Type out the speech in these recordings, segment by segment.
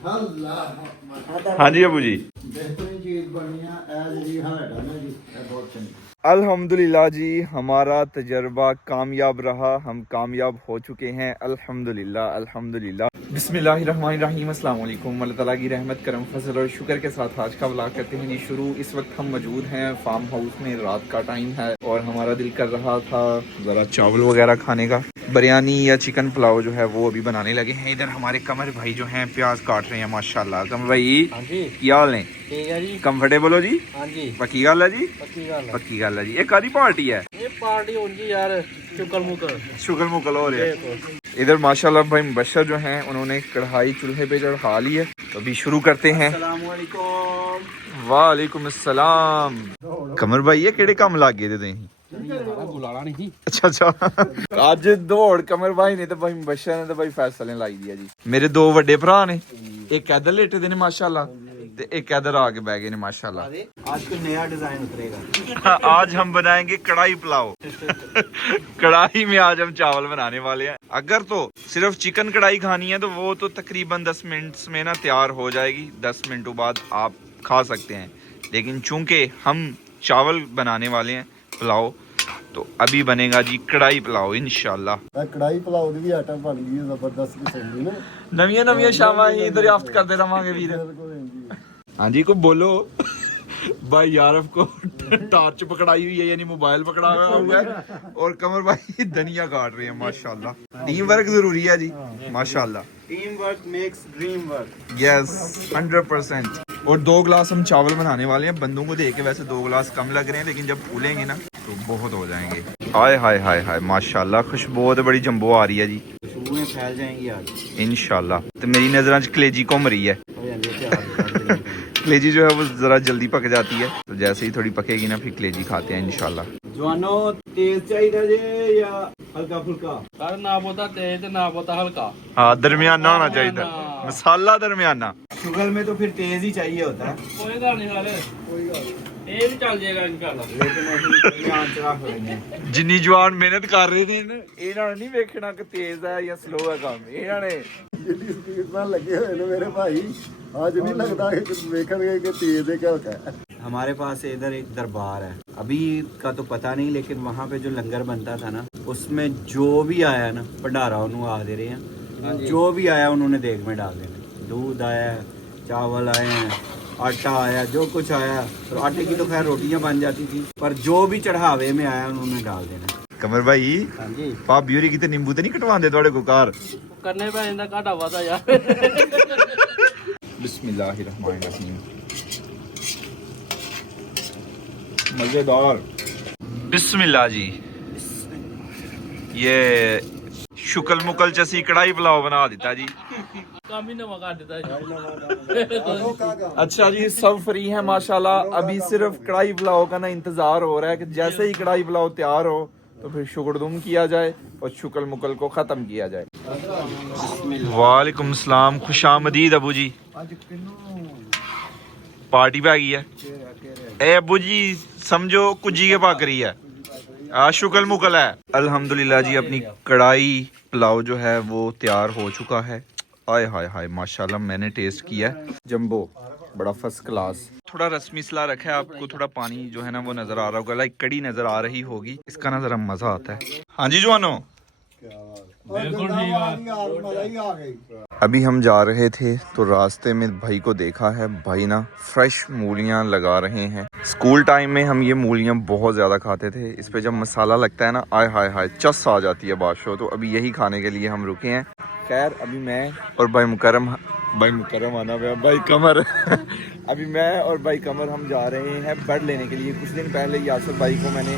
हाँ जी अबू जी। बेहतरीन चीज बनी है एज जी हाड़ा ना जी, बहुत चंगी। अल्हम्दुलिल्लाह जी, हमारा तजर्बा कामयाब रहा, हम कामयाब हो चुके हैं अल्हम्दुलिल्लाह अल्हम्दुलिल्लाह। बिस्मिल्लाहिर्रहमानिर्रहीम, अस्सलाम वालेकुम। अल्लाह ताला की रहमत करम फजल और शुक्र के साथ आज का व्लॉग करते हैं जी शुरू। इस वक्त हम मौजूद हैं फार्म हाउस में, रात का टाइम है और हमारा दिल कर रहा था ज़रा चावल वगैरह खाने का। बिरयानी या चिकन पुलाव जो है वो अभी बनाने लगे हैं। इधर हमारे कमर भाई जो हैं प्याज काट रहे हैं माशाल्लाह। कमर भाई क्या हाल है? ठीक है जी। कंफर्टेबल हो जी? हाँ जी, पक्की गल है जी? पक्की गल है। पक्की गल है जी। ये कादी पार्टी है? ये पार्टी होगी यार, चुकल मुकल शुगल मुकल हो रहा है। इधर माशाल्लाह भाई मुबशर जो हैं उन्होंने कढ़ाई चूल्हे पे चढ़ा ली है, तो अभी शुरू करते हैं। वालेकुम अस्सलाम। कमर भाई ये केड़े काम लग गए थे? बुलाना नहीं। अच्छा अच्छा। आज दौड़ कमर भाई ने तो भाई मुबशर ने तो भाई फैसले लाई दिया जी। मेरे दो बड़े भरा ने, एक इधर लेटे दे ने माशाल्लाह ते एक इधर आके बैठ गए ने माशाल्लाह। आज कोई नया डिजाइन उतरेगा। आज हम बनाएंगे कढ़ाई पुलाव। कढ़ाई में आज हम चावल बनाने वाले हैं। अगर तो सिर्फ चिकन कढ़ाई खानी है तो वो तो तकरीबन 10 मिनट में ना तैयार हो जाएगी। 10 मिनटों बाद आप खा सकते हैं, लेकिन चूंकि हम चावल बनाने वाले हैं पुलाव, तो अभी बनेगा जी कढ़ाई पुलाव इंशाल्लाह। कढ़ाई पुलाव दी भी आइटम बन गई जबरदस्त किस्म दी ना। नवियां नवियां शामां दरियाफ्त करते रहांगे वीर। हाँ जी को बोलो। भाई यारफ को टार्च पकड़ाई हुई है, यानी मोबाइल पकड़ा हुआ है, और कमर भाई धनिया काट रहे हैं माशाल्लाह। टीम वर्क जरूरी है जी माशाल्लाह। Team work makes dream work. Yes 100%। और 2 गिलास हम चावल बनाने वाले हैं। बंदों को देख के वैसे 2 गिलास कम लग रहे हैं, लेकिन जब फूलेंगे ना तो बहुत हो जाएंगे। हाय हाय हाय हाय माशाल्लाह, खुशबू बहुत बड़ी जंबो आ रही है जी। खुशबुएं फैल जाएंगी आज इंशाल्लाह। तो मेरी नजर कलेजी घूम रही है। कलेजी जो है वो जरा जल्दी पक जाती है, तो जैसे ही थोड़ी पकेगी ना फिर कलेजी खाते हैं इंशाल्लाह। जवानो तेज चाहिए जे या हल्का फुल्का? सर ना बोता तेज ना बोता हल्का। हाँ दरमियाना होना चाहिए, मसाला दरमियाना। शुगर में तो फिर तेज ही चाहिए होता है। कोई गल नहीं सर, कोई गल ये भी चल जाएगा इंशाल्लाह। लेकिन ਅਸੀਂ ध्यान ਚ ਰੱਖ ਲੈਂਦੇ ਹਾਂ। जिन्नी जवान मेहनत कर रहे ने इन्हों ने नहीं वेखना कि तेज है या स्लो है काम। इन्होंने जितनी स्पीड में लगे हुए ने मेरे भाई, आज नहीं लगता कि देखेंगे कि तेज है क्या होता है। हमारे पास इधर एक दरबार है, अभी का तो पता नहीं, लेकिन वहाँ पे जो लंगर बनता था ना, उसमें जो भी आया ना भंडारा उन्होंने आ दे रहे हैं। जो भी आया उन्होंने देग में डाल देना। दूध आया, चावल आए हैं, आटा आया, जो कुछ आया। तो आटे की तो खैर रोटियां बन जाती थी, पर जो भी चढ़ावे में आया उन्होंने डाल देना। कमर भाई हाँ जी, भाभी होरी की नींबू तो नहीं कटवांदे थोड़े को कार? करने पे इंदा घाटा वादा यार। बिस्मिल्लाहिर्रहमानिर्रहीम। मजेदार। बिस्मिल्लाह जी। ये शुकल मुकल चसी कढ़ाई पुलाव बना देता जी। काम ही नवा कर देता है। अच्छा जी, सब फ्री है माशाल्लाह। अभी सिर्फ कढ़ाई पुलाव का ना इंतजार हो रहा है कि जैसे ही कढ़ाई पुलाव तैयार हो तो फिर शुक्रदुम किया जाए और शुकल मुकल को खत्म किया जाए। वालेकुम सलाम, खुशामदीद अबू जी। पार्टी पे आ गई है ए अबू जी, समझो कुजी के पक रही है। शुकल मुकल है अल्हम्दुलिल्लाह जी। अपनी कढ़ाई पुलाव जो है वो तैयार हो चुका है। आय हाय हाय माशाल्लाह, मैंने टेस्ट किया है, जंबो बड़ा फर्स्ट क्लास। थोड़ा रस्मी सला रखा है, आपको थोड़ा पानी जो है ना वो नजर आ रहा होगा, लाइक कड़ी नजर आ रही होगी। इसका ना जरा मजा आता है। हाँ जी जवानो, अभी हम जा रहे थे तो रास्ते में भाई को देखा है, भाई ना फ्रेश मूलियां लगा रहे हैं। स्कूल टाइम में हम ये मूलियां बहुत ज़्यादा खाते थे। इस पे जब मसाला लगता है ना, आय हाय हाय चस आ जाती है बादशाह। तो अभी यही खाने के लिए हम रुके हैं। खैर अभी मैं और भाई मुकरम आना भाई कमर अभी मैं और भाई कमर हम जा रहे हैं बेड लेने के लिए। कुछ दिन पहले यासर भाई को मैंने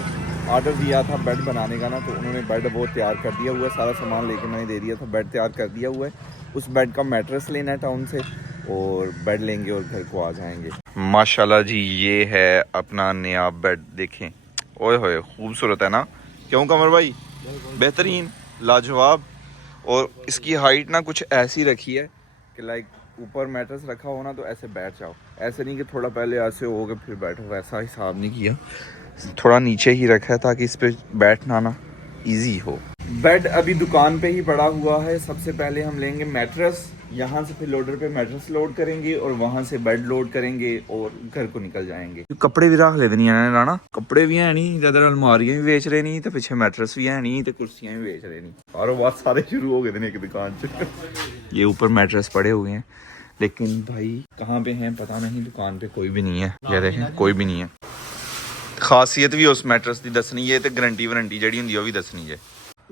ऑर्डर दिया था बेड बनाने का ना, तो उन्होंने बेड वो तैयार कर दिया हुआ है। सारा सामान लेके मैंने दे दिया था, बेड तैयार कर दिया हुआ है। उस बेड का मैट्रेस लेना है टाउन से, और बेड लेंगे और घर को आ जाएंगे। माशाल्लाह जी, ये है अपना नया बेड। देखें, ओए होए खूबसूरत है ना? क्यों कमर भाई? बेहतरीन, लाजवाब। और इसकी हाइट ना कुछ ऐसी रखी है कि लाइक ऊपर मैट्रेस रखा हो ना तो ऐसे बैठ जाओ। ऐसे नहीं कि थोड़ा पहले ऐसे हो गए फिर बैठो, वैसा हिसाब नहीं किया। थोड़ा नीचे ही रखा है ताकि इस पे बैठना ना इजी हो। बेड अभी दुकान पे ही पड़ा हुआ है। सबसे पहले हम लेंगे मैट्रेस, यहाँ से फिर लोडर पे मैट्रेस लोड करेंगे और वहाँ से बेड लोड करेंगे और घर को निकल जाएंगे। कपड़े भी रख लेते नहीं है राणा, कपड़े भी है नहीं, ज्यादा अलमारियां भी बेच रहे नहीं, तो पीछे मैट्रेस भी है नहीं, तो कुर्सियां भी बेच रहे नहीं, और बात सारे शुरू हो गए थे एक दुकान से। ये ऊपर मैट्रेस पड़े हुए हैं, लेकिन भाई कहाँ पे हैं पता नहीं, दुकान पे कोई भी नहीं है। ये देखें कोई भी नहीं है। खासियत भी उस मैट्रेस की दसनी है, तो गारंटी वारंटी जी होंगी वो भी दसनी है।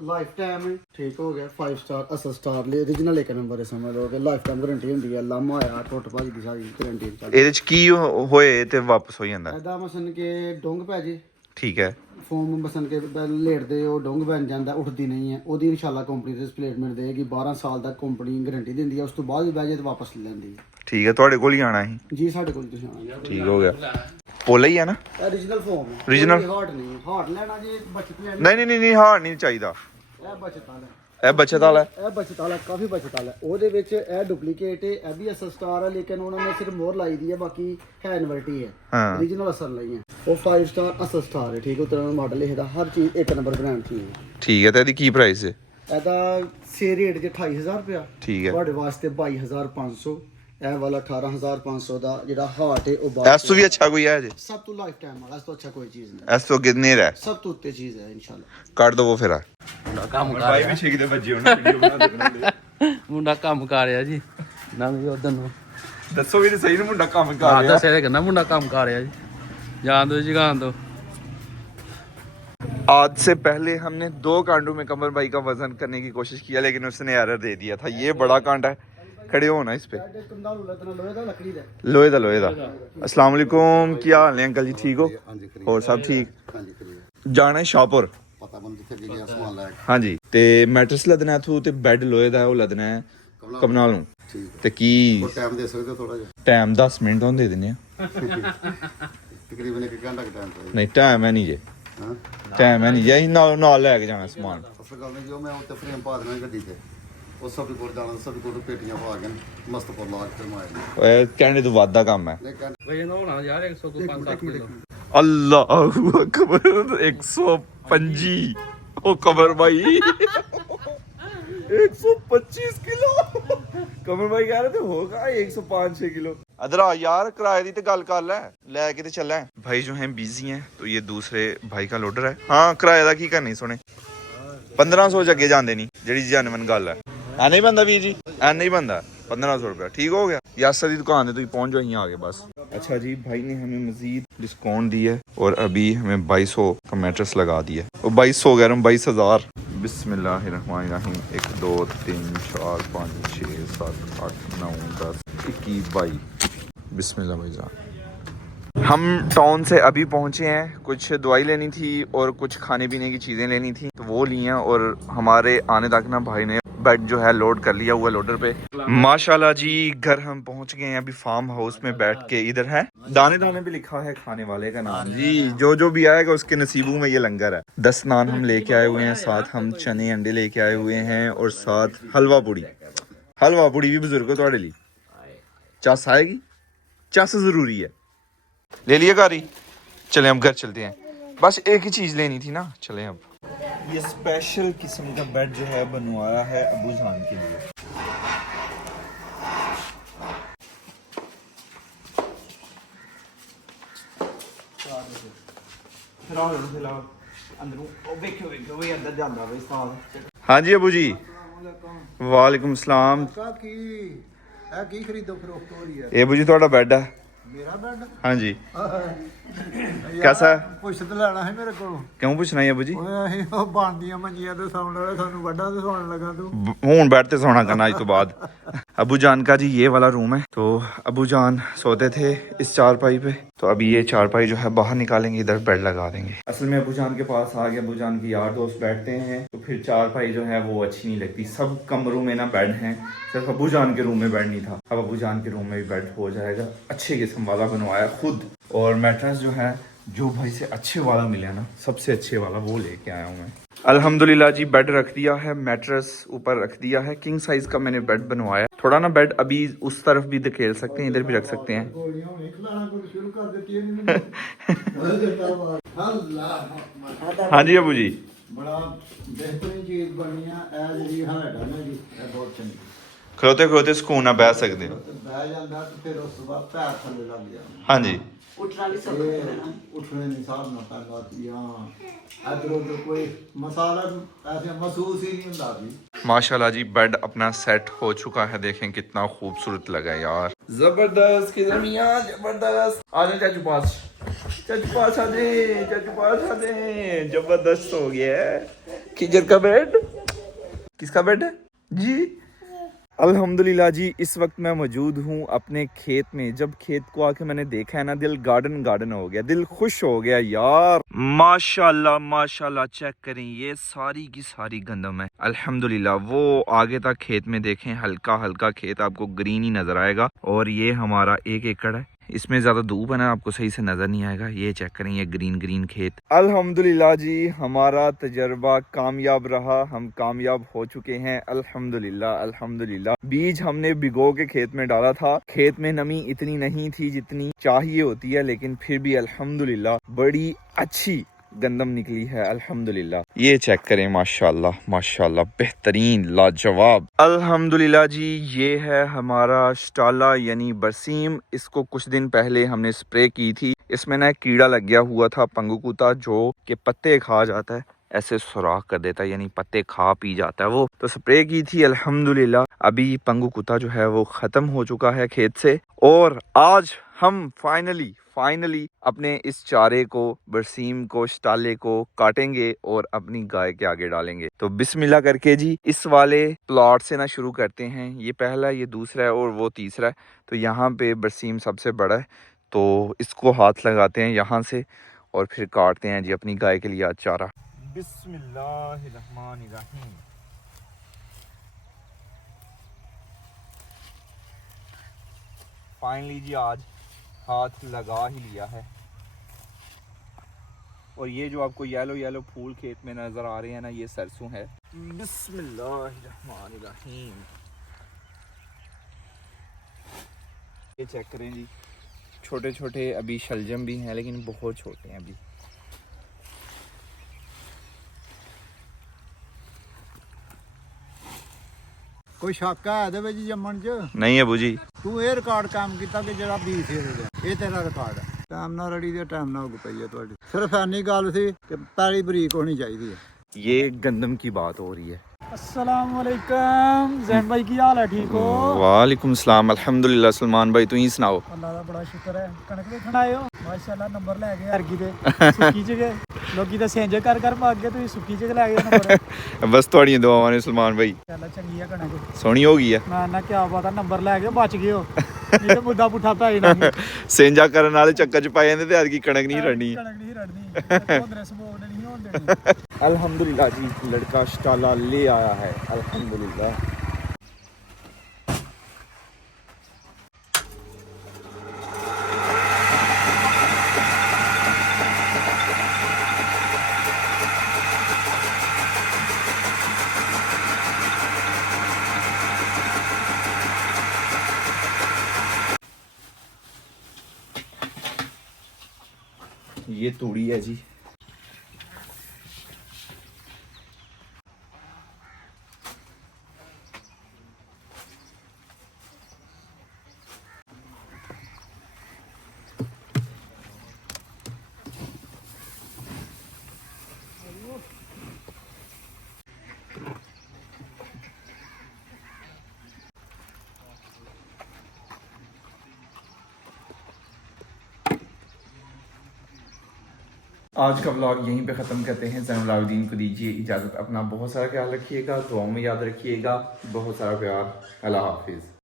लाइफ टाइम ठीक हो गया 5 स्टार असल स्टार ले ओरिजिनल एक नंबर है, समझ लो कि लाइफ टाइम गारंटी ਹੁੰਦੀ ਹੈ। ਲੰਮ ਹੋਇਆ ਟੁੱਟ ਭੱਜ ਦੀ ਸਾਰੀ ਗਾਰੰਟੀ ਇਹਦੇ ਚ ਕੀ ਹੋਏ ਤੇ ਵਾਪਸ ਹੋ ਜਾਂਦਾ? ਐਦਾ ਮਸਨ ਕੇ ਡੋਂਗ ਪੈ ਜੇ, ਠੀਕ ਹੈ, ਫੋਮ ਮਸਨ ਕੇ ਲੇਟਦੇ ਉਹ ਡੋਂਗ ਬਣ ਜਾਂਦਾ, ਉੱਠਦੀ ਨਹੀਂ ਹੈ, ਉਹਦੀ ਇਨਸ਼ਾਅੱਲਾ ਕੰਪਨੀ ਤੇ ਸਪਲੇਟਮੈਂਟ ਦੇਗੀ। 12 ਸਾਲ ਦਾ ਕੰਪਨੀ ਗਾਰੰਟੀ ਦਿੰਦੀ ਹੈ, ਉਸ ਤੋਂ ਬਾਅਦ ਵੀ ਬਹਿ ਜੇ ਤੇ ਵਾਪਸ ਲੈ ਲੈਂਦੀ ਹੈ। ਠੀਕ ਹੈ, ਤੁਹਾਡੇ ਕੋਲ ਹੀ ਆਣਾ ਸੀ ਜੀ, ਸਾਡੇ ਕੋਲ ਤੁਸੀਂ ਆਣਾ। ਠੀਕ ਹੋ ਗਿਆ। ਪੋਲਾ ਹੀ ਹੈ ਨਾ? ओरिजिनल फॉर्म है, Original? हार्ट नहीं है, हार्ट लेना जी बचत लेनी। ਨਹੀਂ ਨਹੀਂ ਨਹੀਂ ਹਾਰ ਨਹੀਂ ਚਾਹੀਦਾ, ਇਹ ਬਚਤ ਵਾਲਾ, ਇਹ ਬੱਚਤ ਵਾਲਾ ਹੈ। ਇਹ ਬਚਤ ਵਾਲਾ ਕਾਫੀ ਬਚਤ ਵਾਲਾ। ਉਹਦੇ ਵਿੱਚ ਇਹ ਡੁਪਲੀਕੇਟ ਹੈ, ਇਹ ਵੀ ਅਸਲ ਸਟਾਰ ਹੈ, ਲੇਕਿਨ ਉਹਨਾਂ ਨੇ ਸਿਰਫ ਮੋਹਰ ਲਾਈ ਦੀ ਹੈ, ਬਾਕੀ ਹੈ ਇਨਵਰਟੀ ਹੈ। ਹਾਂ ओरिजिनल ਅਸਲ ਨਹੀਂ ਹੈ। ਉਹ 5 ਸਟਾਰ ਅਸਲ ਸਟਾਰ ਹੈ, ਠੀਕ ਹੈ। ਉਤਰਾ ਮਾਡਲ ਇਹਦਾ ਹਰ ਚੀਜ਼ ਇੱਕ ਨੰਬਰ ਬ੍ਰਾਂਡ ਚੀਜ਼ ਹੈ। ਠੀਕ ਹੈ, ਤੇ ਇਹਦੀ ਕੀ ਪ੍ਰਾਈਸ ਹੈ? ਇਹਦਾ ਸੇ ਰੇਟ ਜੇ 28000 ਰੁਪਇਆ, ਠੀਕ ਹੈ। ਤੁਹਾਡੇ ਵਾਸਤੇ 22500। ਇਹ ਵਾਲਾ 18500 ਦਾ ਜਿਹੜਾ ਹਾਰਟ ਹੈ ਉਹ ਇਸ ਤੋਂ ਵੀ ਅੱਛਾ ਕੋਈ ਹੈ ਜੀ? ਸਭ ਤੋਂ ਲਾਈਫ ਟਾਈਮ ਵਾਲਾ, ਇਸ ਤੋਂ ਅੱਛਾ ਕੋਈ ਚੀਜ਼ ਨਹੀਂ, ਇਸ ਤੋਂ ਕਿੰਨੇ ਰਹਿ ਸਭ ਤੋਂ ਉੱਤੇ ਚੀਜ਼ ਹੈ ਇਨਸ਼ਾਅੱਲਾ। ਕੱਢ ਦਵੋ ਫਿਰ ਆ ਕੰਮ ਕਰ ਭਾਈ ਵੀ ਛੇਕ ਦੇ ਵੱਜੇ ਉਹਨਾਂ ਵੀਡੀਓ ਬਣਾ ਦੇ। ਮੁੰਡਾ ਕੰਮ ਕਰ ਰਿਹਾ ਜੀ, ਨਾ ਵੀ ਉਧਰ ਨੂੰ ਦੱਸੋ ਵੀ ਸਹੀ ਨੂੰ ਮੁੰਡਾ ਕੰਮ ਕਰ ਹਾਂ ਰਿਹਾ। ਦੱਸਿਆ ਤੇ ਕਹਿੰਦਾ ਮੁੰਡਾ ਕੰਮ ਕਰ ਰਿਹਾ ਜੀ, ਜਾਣ ਦੋ ਜੀ, ਜਾਣ ਦੋ। आज से पहले हमने 2 कांडों में कमर भाई का वजन करने की कोशिश किया, लेकिन उसने एरर दे दिया था। ये बड़ा कांटा है, खड़े होना इस पे। लोहे दा अस्सलाम वालेकुम, क्या हाल है अंकल जी? ठीक हो? और सब ठीक? जाना है शाहपुर। हाँ जी, ते मैट्रेस लदना है इथों, ते बेड लोहे दा है, वो लदना है कमनालों। ते की टाइम दे सकते हो थोड़ा जिहा? टाइम 10 मिनट हों दे देने तकरीबन 1 घंटा का टाइम चाहिए। नहीं टाइम है नहीं जे, हां टाइम है नहीं जे, नाल लैके जाना समान। असल गल जो मैं उत्ते फ्रेम पा देना गड्डी ते, ਉਹ ਸਭ ਕੋਲ ਜਾਣਾ, ਸਭ ਕੋਲ ਪੇਟੀਆਂ ਪਾ ਕੇ ਮਸਤਪੁਰ ਲਾ ਕੇ ਮਾਰਨੀ। ਓਏ ਕਹਿਣੇ ਤੋਂ ਵੱਧ ਦਾ ਕੰਮ ਹੈ। ਲੇਕਿਨ ਵਜਨ ਹੋਣਾ ਯਾਰ 100 ਤੋਂ 5-7 ਕਿਲੋ। ਅੱਲਾਹੁ ਅਕਬਰ 125 ਉਹ ਕਮਰ ਭਾਈ 125 किलो। ਕਮਰ ਭਾਈ ਕਹ ਰਹੇ ਤੇ ਹੋਗਾ 105-6 किलो। अदर आ यार, किराए की तो गल कर ले के चल। भाई जो है बिजी हैं, तो ये दूसरे भाई का लोडर है। हाँ, किराए का की करनी सुने 1500 च अगे जाते नहीं, जी जेनवन गल है। ऐ नहीं बनता वीर जी, ऐ नहीं बनता 1500 रुपया। ठीक हो गया, यासर की दुकान तुम पहुंच जाओ, यहीं आ गए बस। अच्छा जी, भाई ने हमें मजीद डिस्काउंट दी है और अभी हमें 2200 का मैट्रेस लगा दिया है। और 2200 कह रहा हूँ, 22000। बिस्मिल्लाहिर्रहमानिर्रहीम। 1 2 3 4 5 6 7 8 9 10 21 22। बिस्मिल्लाह भाईजान। हम टाउन से अभी पहुंचे हैं, कुछ दवाई लेनी थी और कुछ खाने पीने की चीज़ें लेनी थी, तो वो ली हैं। और हमारे आने तक ना भाई ने बेड जो है लोड कर लिया हुआ लोडर पे। माशाल्लाह जी, घर हम पहुंच गए हैं। अभी फार्म हाउस में बैठ के, इधर है दाने दाने पे लिखा है खाने वाले का नाम जी। जो जो भी आएगा उसके नसीबों में ये लंगर है। 10 नान हम लेके आए हुए हैं, साथ हम चने अंडे लेके आए हुए हैं और साथ हलवा पूड़ी। हलवा पूड़ी भी बुजुर्गो थोड़े लिए चस आएगी, चस जरूरी है। ले लिया गाड़ी, चले हम घर चलते हैं। बस एक ही चीज लेनी थी ना, चले अब। ये स्पेशल किस्म का बेड जो है बनवाया है अबू जान के लिए। हाँ जी अबू जी, वालेकुम सलाम। ਕੀ ਖਰੀਦੋ ਫਰੋਖਤ ਹੋ ਰਹੀ ਹੈ? ये अबू जी थोड़ा बेड है। ਮੇਰਾ ਬੈੱਡ हाँ जी, कैसा है? ਪੁੱਛ ਤੇ ਲੈਣਾ ਹੈ ਮੇਰੇ ਕੋਲੋਂ। क्यों पूछना है अबू जी? ਓਏ ਅਸੀਂ ਉਹ ਬਣਦੀਆਂ ਮੰਜੀਆਂ ਤੇ ਸੌਣ ਵਾਲੇ, ਸਾਨੂੰ ਵੱਡਾ ਤੇ ਸੌਣ ਲੱਗਾ ਤੂੰ। हूं बैठते सोना करना आज तो बाद। अबू जान का जी ये वाला रूम है, तो अबू जान सोते थे इस चारपाई पे, तो अभी ये चारपाई जो है बाहर निकालेंगे, इधर बेड लगा देंगे। असल में अबू जान के पास आ गए, अबू जान के यार दोस्त बैठते हैं, तो फिर चारपाई जो है वो अच्छी नहीं लगती। सब कमरों में ना बेड हैं, सिर्फ अबू जान के रूम में बेड नहीं था। अब अबू जान के रूम में भी बेड हो जाएगा। अच्छे किस्म वाला बनवाया खुद, और मैट्रेस जो है जो भाई से अच्छे वाला मिला ना, सबसे अच्छे वाला वो लेके आया हूँ मैं। अल्हम्दुलिल्लाह जी, बेड रख दिया है, मैट्रेस ऊपर रख दिया है। किंग साइज का मैंने बेड बनवाया। थोड़ा ना बेड अभी उस तरफ भी धकेल सकते हैं, इधर भी रख सकते हैं। हाँ जी अबू जी, बड़ा बेहतरीन चीज बनी है ए जी हाइट है ना जी ए बहुत चंगी ਖਲੋਤੇ ਖਲੋਤੇ ਸਕੂਨ ਨਾਲ ਬਹਿ ਸਕਦੇ ਹੋ ਤੇ ਬਹਿ ਜਾਂਦਾ ਤੇ ਫਿਰ ਉਸ ਤੋਂ ਬਾਅਦ ਪੈਰ ਥੱਲੇ ਲੱਗ ਜਾਂਦਾ ਹਾਂਜੀ ਉੱਠਣਾ ਵੀ ਸਭ ਉੱਠਣੇ ਨਹੀਂ ਸਾਹ ਨਾ ਪੈਂਦਾ ਸੀ ਹਾਂ ਇਧਰ ਉਧਰ ਕੋਈ ਮਸਾਲਾ ऐसे महसूस ही नहीं ਹੁੰਦਾ ਸੀ माशाल्लाह जी बेड अपना सेट हो चुका है देखें कितना खूबसूरत लगा है यार जबरदस्त किधर मियां जबरदस्त आ जाओ चाचू पास आ दे जबरदस्त हो गया है किजर का बेड किसका बेड है जी अल्हम्दुलिल्लाह जी इस वक्त मैं मौजूद हूँ अपने खेत में जब खेत को आके मैंने देखा है ना दिल गार्डन गार्डन हो गया दिल खुश हो गया यार माशाल्लाह माशाल्लाह चेक करें ये सारी की सारी गंदम है अल्हम्दुलिल्लाह वो आगे तक खेत में देखें हल्का हल्का खेत आपको ग्रीन ही नजर आएगा और ये हमारा 1 एकड़ है इसमें ज़्यादा धूप है ना आपको सही से नज़र नहीं आएगा ये चेक करें ये ग्रीन ग्रीन खेत अल्हम्दुलिल्लाह जी हमारा तजर्बा कामयाब रहा हम कामयाब हो चुके हैं अल्हम्दुलिल्लाह अल्हम्दुलिल्लाह बीज हमने भिगो के खेत में डाला था खेत में नमी इतनी नहीं थी जितनी चाहिए होती है लेकिन फिर भी अल्हम्दुलिल्लाह बड़ी अच्छी गंदम निकली है अल्हम्दुलिल्लाह ये चेक करें माशाल्लाह माशाल्लाह बेहतरीन लाजवाब अल्हम्दुलिल्लाह जी ये है हमारा स्टाला यानी बरसीम इसको कुछ दिन पहले हमने स्प्रे की थी इसमें ना कीड़ा लग गया हुआ था पंगुकुता जो कि पत्ते खा जाता है ऐसे सुराख कर देता है यानी पत्ते खा पी जाता है वो तो स्प्रे की थी अल्हम्दुलिल्लाह अभी पंगुकुता जो है वो ख़त्म हो चुका है खेत से और आज हम फाइनली अपने इस चारे को बरसीम को स्टाले को काटेंगे और अपनी गाय के आगे डालेंगे तो बिस्मिल्लाह करके जी इस वाले प्लॉट से ना शुरू करते हैं ये पहला ये दूसरा है और वो तीसरा है तो यहाँ पे बरसीम सबसे बड़ा है तो इसको हाथ लगाते हैं यहाँ से और फिर काटते हैं जी अपनी गाय के लिए आज चारा बिस्मिल्लाहिर्रहमानिर्रहीम फाइनली जी आज हाथ लगा ही लिया है और ये जो आपको येलो येलो फूल खेत में नजर आ रहे हैं ना ये सरसों है बिस्मिल्लाहिर्रहमानिर्रहीम ये चेक करें जी छोटे छोटे अभी शलजम भी हैं लेकिन बहुत छोटे हैं अभी ਕੋਈ ਸ਼ੱਕ ਹੈ ਇਹਦੇ ਵਿੱਚ ਜੰਮਣ 'ਚ नहीं है बूजी ਤੂੰ ਇਹ ਰਿਕਾਰਡ ਕੰਮ ਕੀਤਾ ਕਿ ਜਿਹੜਾ 20 ਫੇਰ ਹੋ ਗਿਆ ਇਹ ਤੇਰਾ ਰਿਕਾਰਡ ਹੈ ਟਾਈਮ ਨਾਲ ਰੜੀ ਦੇ ਟਾਈਮ ਨਾਲ ਉਗ ਪਈ ਹੈ ਤੁਹਾਡੀ ਸਿਰਫ ਐਨੀ ਗੱਲ ਸੀ ਕਿ ਪੈਲੀ ਬਰੀਕ ਹੋਣੀ ਚਾਹੀਦੀ ਹੈ ये गंदम की बात हो रही है अस्सलाम वालेकुम जैन भाई की हाल है ठीक हो वालेकुम सलाम अल्हम्दुलिल्लाह सलमान भाई तुम ही सुनाओ अल्लाह का बड़ा शुक्र है कणक देखण आए हो माशाल्लाह नंबर ले गए अर्गी दे सुक्की च गए लोकी ਤਾਂ ਸਿੰਜ ਕਰ ਮਾਗ ਗਏ ਤੁਸੀਂ ਸੁੱਕੀ ਚ ਲੈ ਗਏ ਨੰਬਰ बस ਤੁਹਾਡੀਆਂ ਦੁਆਵਾਂ ਨੇ ਸਲਮਾਨ ਭਾਈ ਚੱਲ ਚੰਗੀ ਆ ਕਣਕ ਸੋਹਣੀ ਹੋ ਗਈ ਹੈ ਨਾ ਕੀ ਪਤਾ ਨੰਬਰ ਲੈ ਗਏ ਬਚ ਗਏ ਹੋ ਨਹੀਂ ਤੇ ਮੁੱਦਾ ਪੁੱਠਾ ਪੈ ਜਾਣਾ ਸਿੰਜਾ ਕਰਨ ਵਾਲੇ ਚੱਕਰ ਚ ਪੈ ਜਾਂਦੇ ਤੇ ਅੱਜ ਕੀ ਕਣਕ ਨਹੀਂ ਰੜਨੀ ਕਣਕ ਨਹੀਂ ਰੜਨੀ ਹੋਂਦਰੇ ਸਮੋਗ ਨਹੀਂ ਹੋਣ ਦੇਣੀ अल्हम्दुलिल्लाह जी लड़का स्टाला ले आया है अल्हम्दुलिल्लाह ये तूड़ी है जी आज का व्लॉग यहीं पे ख़त्म करते हैं ज़ैनुल आबिदीन को दीजिए इजाज़त अपना बहुत सारा ख्याल रखिएगा दुआओं में याद रखिएगा बहुत सारा प्यार अल्लाह हाफिज़।